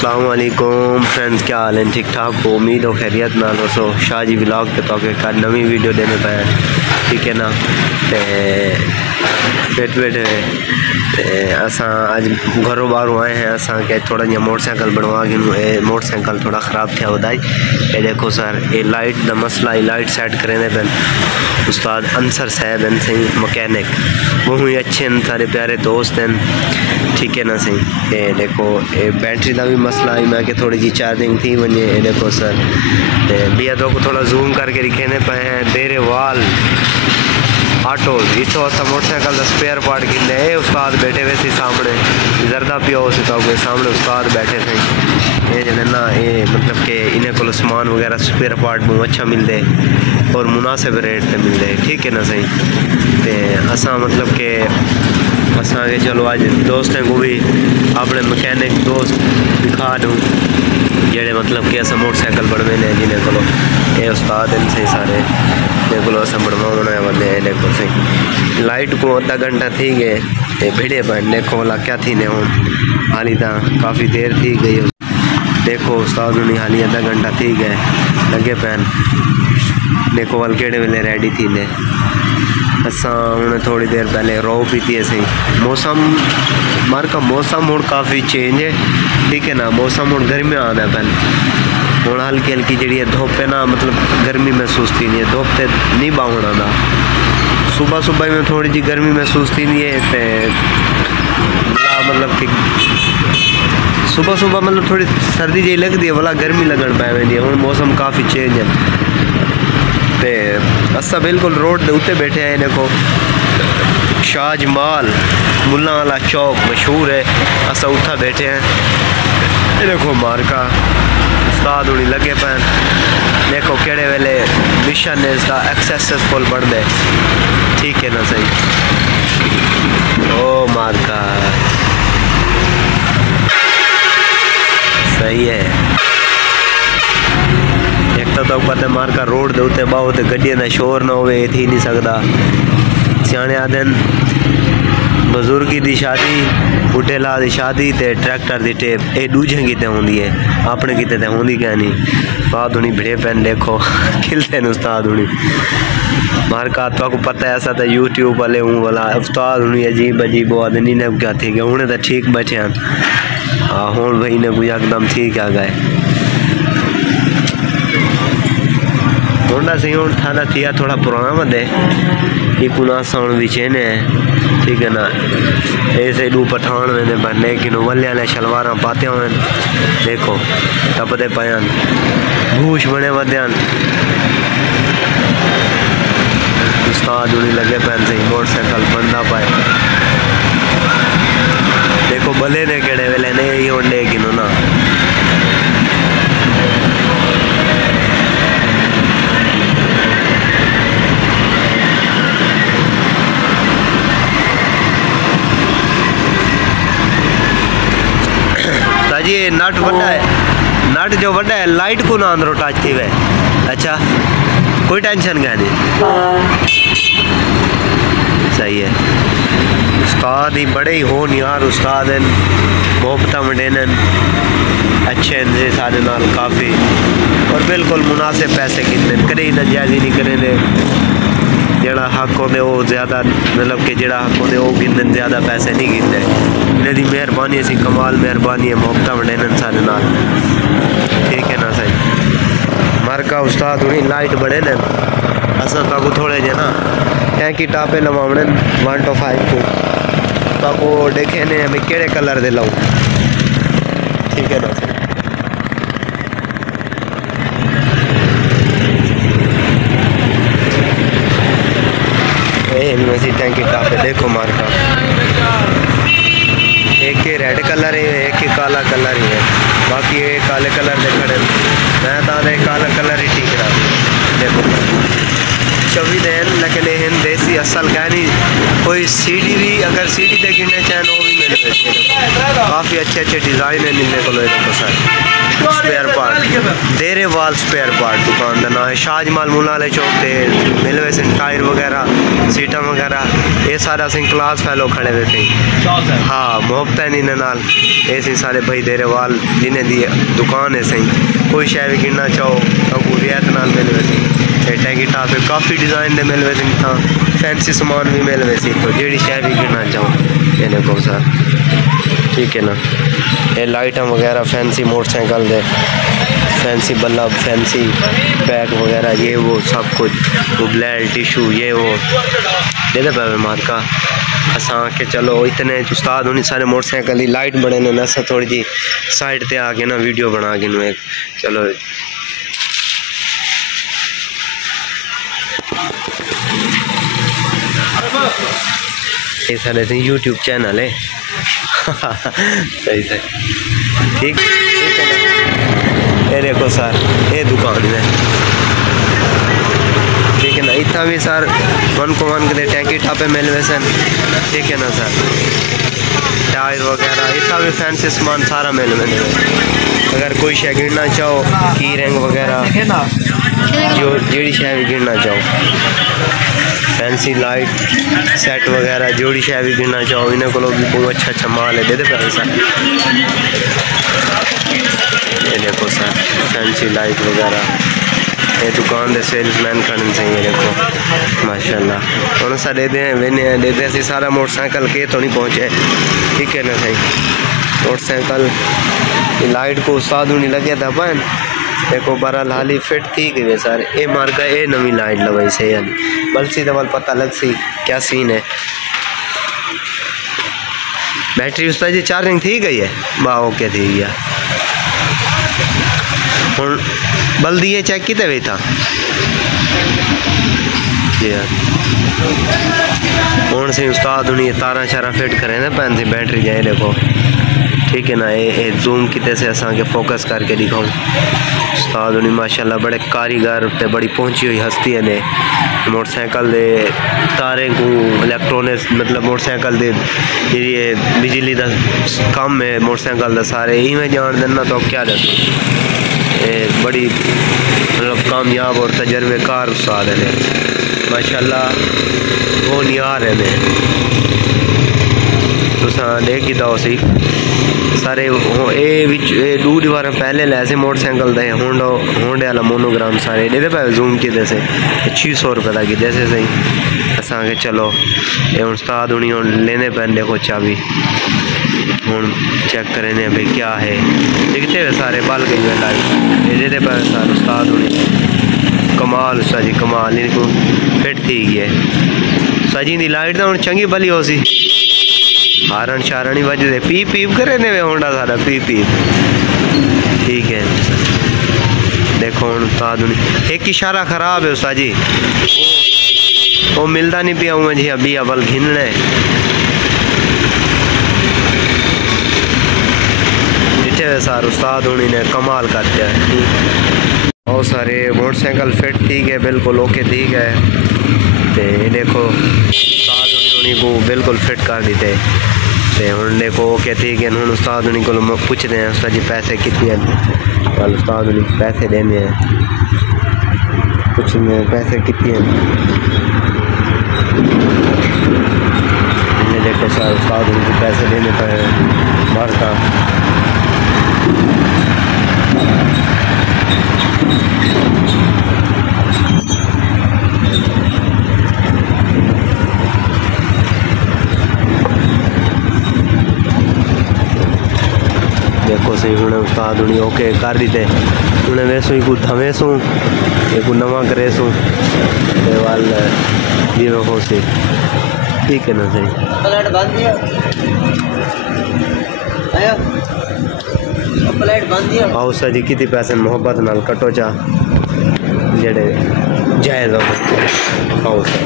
अस्सलामुअलैकुम फ्रेंड्स, क्या हाल है? ठीक ठाक हो? उम्मीद हो खैरियत ना। दोस्तों शाह जी व्लॉग के तौर पर नवी वीडियो देने पे, ठीक है ना। बैठे असा अज घरों बाहरों आए हैं। असा के थोड़ा जहा मोटरसाइकिल बनवा के मोटरसाइकिल थोड़ा ख़राब था उदाई। ये देखो सर, ये लाइट का मसला, ये लाइट सेट करें पेन उस्ताद अंसर साहब हैं सही मकैनिक, वो ही अच्छे हैं, सारे प्यारे दोस्त हैं, ठीक है ना सही। ये देखो ये बैटरी का भी मसला है, मैं कि थोड़ी जी चार्जिंग थी वजे। ये देखो सर भैया तो को थोड़ा जूम करके दिखेने पे हैं देरे वाल ऑटो इतो असा मोटरसाइकिल का स्पेयर पार्ट किने उस्ताद बैठे हुए थे सामने, जरदा पिया हो के सामने उस्ताद बैठे थे। ये जो ना ये मतलब कि इन्हें को सामान वगैरह स्पेयर पार्ट बहुत अच्छा मिलते और मुनासिब रेट पे मिलते, ठीक है ना सही। तो असा मतलब कि असा के चलो आज दोस्तों को भी अपने मैकेनिक दोस्त दिखा दूँ जेड़े मतलब कि अस मोटरसाइकिल बनवे ने जिन्हें को ये उस्ताद हैं सही सारे को अस बनवाने वाले हैं। देखो सही लाइट को आधा घंटा थी गए भिड़े पैन, देखो वाला क्या थी ने हूँ हाली तो काफ़ी देर थी गई। देखो उस्ताद नहीं हाली आधा घंटा थी गए लगे पैन, देखो वाल केड़े वेले रेडी थी ने। असा हूँ थोड़ी देर पहले रो पीती है सही। मौसम मार का मौसम हूँ काफ़ी चेंज है, ठीक है ना। मौसम हूँ गर्मी आना पहले हूँ हल्की हल्की जी धुप है ना, मतलब गर्मी महसूस थी नहीं है, धुप से नहीं बावना था। सुबह सुबह में थोड़ी जी गर्मी महसूस थी नहीं है, मतलब कि सुबह सुबह मतलब थोड़ी सर्दी जी लगती है, भला गर्मी लगन पै वी हूँ। मौसम काफ़ी चेंज है। तो असा बिल्कुल रोड के उत्ते बैठे हैं। देखो शाहजमाल मुल्ला वाला चौक मशहूर है, असा उत्था बैठे हैं। ये देखो मार्का उस्ताद उड़ी लगे पैन, देखो केड़े वेले मिशन है इसका सक्सेसफुल बढ़ दे, ठीक है ना सही। ओ मार्का सही है। तो पता मार का रोड दे उत्ते बाहो ते गड्डियां दा शोर ना होवे थी नहीं सकता। सियाने आदन बुजुर्गी दी शादी बुढ़ेला दी शादी ते ट्रैक्टर दी टेप ए दूजे किते होंदी है, अपने किते ते होंदी क्या नहीं। बाद हुनी भिड़े पैन देखो खिलते न उस्ताद हुनी मार का तो को पता है ऐसा तो यूट्यूब वाले हूँ वाला उस्ताद हुनी अजीब अजीब आदमी ने क्या थी गए हूँ तो ठीक बैठे हैं। हूँ भाई ने कोई एकदम ठीक आ गए होंडा सही हूँ थाना थिया थोड़ा पुराना मत है ये कुना साउंड भी चेने है, ठीक है ना। ऐसे दू पठान मैंने बनने कि वल्ले वाले शलवार पाते हुए देखो तपते पायान भूष बने वद्यान उस्ताद उड़ी लगे पैन सही मोटरसाइकिल बंदा पाए। देखो भले ने केड़े वेले ने यही होंडे कि ना जी नट बड़ा है, नट जो बड़ा है लाइट को ना अंदरों टच थी वे। अच्छा कोई टेंशन क्या नहीं, सही है। उस्ताद ही बड़े ही हो यार, उस्ताद हैं मोहब्बत मंडेन अच्छे हैं सारे नाल काफ़ी और बिल्कुल मुनासिब पैसे कितने कदे ही नाजायज़ी नहीं करेंगे। जड़ा हक होंगे वो ज़्यादा मतलब कि जड़ा हक होंगे वो गिनते ज़्यादा पैसे नहीं गिनते। इन्हें दी मेहरबानी सी कमाल मेहरबानी है, मोहब्बत मंडेन सारे नाल, ठीक है ना सही। मर का उस्ताद हुई लाइट बड़े ने असा ताको थोड़े जे ना टैंकी टापे लवावने 1 to 5 को ताको देखे ने मैं केड़े कलर दे लाऊं, ठीक है ना। इनमें टैंकी टापे देखो मार्का एक के रेड कलर है एक के काला कलर ही है, बाकी ये काले कलर दे खड़े मैं ताने काला कलर ही ठीक रहा। देखो छवि देन लेकिन इन देसी असल क्या नहीं कोई सीडी भी अगर सीडी दे गिनने चाहें वो भी मिले, काफ़ी अच्छे अच्छे डिज़ाइन है इनमें को। देखो सर स्पेयर पार्ट देरे वाल स्पेयर पार्ट दुकान का नाम है। शाहजमाल मुनाले चौक से मिले हुए सन टायर वगैरह सीटा वगैरह ये सारा सिंह क्लास फैलो खड़े हुए थे। हाँ मोहब्बत है इन्हें नाल ऐसे सारे भाई देरे वाल जिन्हें दी दुकान है सही कोई शय भी गिनना चाहो तो रियायत नाल मिले हुए थे। टैंकी टाप काफ़ी डिज़ाइन दे मिले हुए थे हाँ फैंसी सामान भी मिले हुए थे तो जी शय भी गिनना चाहो इन्हें को सर ठीक है ना। ये लाइटा वगैरह फैंसी मोटरसाइकिल दे फैंसी बल्ब फैंसी बैग वगैरह ये वो सब कुछ वो ब्लेड टिशू ये वो दे दे पे मार्का असा के चलो इतने उस्ताद उन्हीं सारे मोटरसाइकिल की लाइट बने ने असा थोड़ी जी साइड ते आके ना वीडियो बना के एक चलो ये सारे यूट्यूब चैनल है सही सही ठीक है ना। ये देखो सर ये दुकान है ठीक है ना। इतना भी सर मन को मन के टैंकी टापे मिल हुए सन ठीक है ना सर टायर वगैरह इतना भी फैंसी सामान सारा मिल हुए। अगर कोई शय गिरना चाहो की रंग वगैरह जो जी शय भी गिरना चाहो फैंसी लाइट सेट वगैरह जोड़ी शय भी गिनना चाहो इन्हें को भी बहुत अच्छा माल है दे दे पैसा। ये देखो सर फैंसी लाइट वगैरह ये दुकान दे सेल्समैन खड़न से ये देखो माशाल्लाह उन्होंने सर दे दे सी सारा मोटरसाइकिल के तो नहीं पहुँचे ठीक है ना सही। मोटरसाइकिल लाइट को उस्ताद नहीं लगे था अपन देखो बहरहाल हाली फिट थी गई सर ये मार्का ये नवी लाइट लवाई से यानी बल्कि तो पता लग सी क्या सीन है। बैटरी उस्ताद जी चार्जिंग थी गई है वाह ओके थी गया हूँ बल दिए चेक किते वे था हूँ से उस्ताद उन्हें तारा शारा फिट करें पैन से बैटरी जाए देखो ठीक है ना। ये जूम किते से असा के फोकस करके दिखाऊँ उस्ताद उन्हें माशाल्लाह बड़े कारीगर ते बड़ी पहुंची हुई हस्ती है ने मोटरसाइकिल दे तारे को इलेक्ट्रॉनिक्स मतलब मोटरसाइकिल दे ये बिजली का काम है मोटरसाइकिल का सारे इवें जान देना तो क्या दसो ये बड़ी मतलब कामयाब और तजर्बेकार उस्ताद है माशाल्लाह वो नहीं आ रहे ने तुसा देख ही दो सी सारे ये दूध बार पहले लैसे मोटरसाइकिल दे होंडे वाला मोनोग्राम सारे दे पे जूम की से 600 रुपये का कि से सही असा के चलो ये उस्ताद उन्हीं लेने पैन देखो चाबी हूँ चेक करें भाई क्या है दिखते हुए सारे बल गई हुए लाइट ये दे पे सारे उस्ताद उन्हीं कमाल उस्ताद जी कमाल इनको फिट थी है सजी दी लाइट तो हूँ चंगी भली हो सी हारण शारण ही बजते पीप पीप करे ने वे होंडा सारा पीप पीप ठीक है। देखो हूँ उस्ताद एक इशारा खराब है उस्ताद जी वो मिलता नहीं पिया हुआ जी अभी अवल घिनने जिथे वे सार उस्ताद उन्हीं ने कमाल कर दिया बहुत सारे मोटरसाइकिल फिट ठीक है बिल्कुल ओके ठीक है तो देखो उस्ताद उन्हीं को बिल्कुल फिट कर देते हूँ देखो ओके ठीक है हूँ उस्ताद उन्हीं को पूछते हैं उस्ताद जी पैसे कितने कल उस्ताद उन्हीं पैसे देने हैं कुछ पैसे कितने देखो सर उस्ताद उनको पैसे देने पर मारता देखो सही हूँ उस्ताद उन्हीं ओके कर दीते उन्हें वैसू ही कुछ धवेसू एक नवा करेसू वाल जी में हो सी ठीक है ना सही प्लेट बंद दिया आया प्लेट बंद दिया आओ सर जी कितनी पैसे मोहब्बत नाल कटो चा जेड़े जायज़ हो आओ सर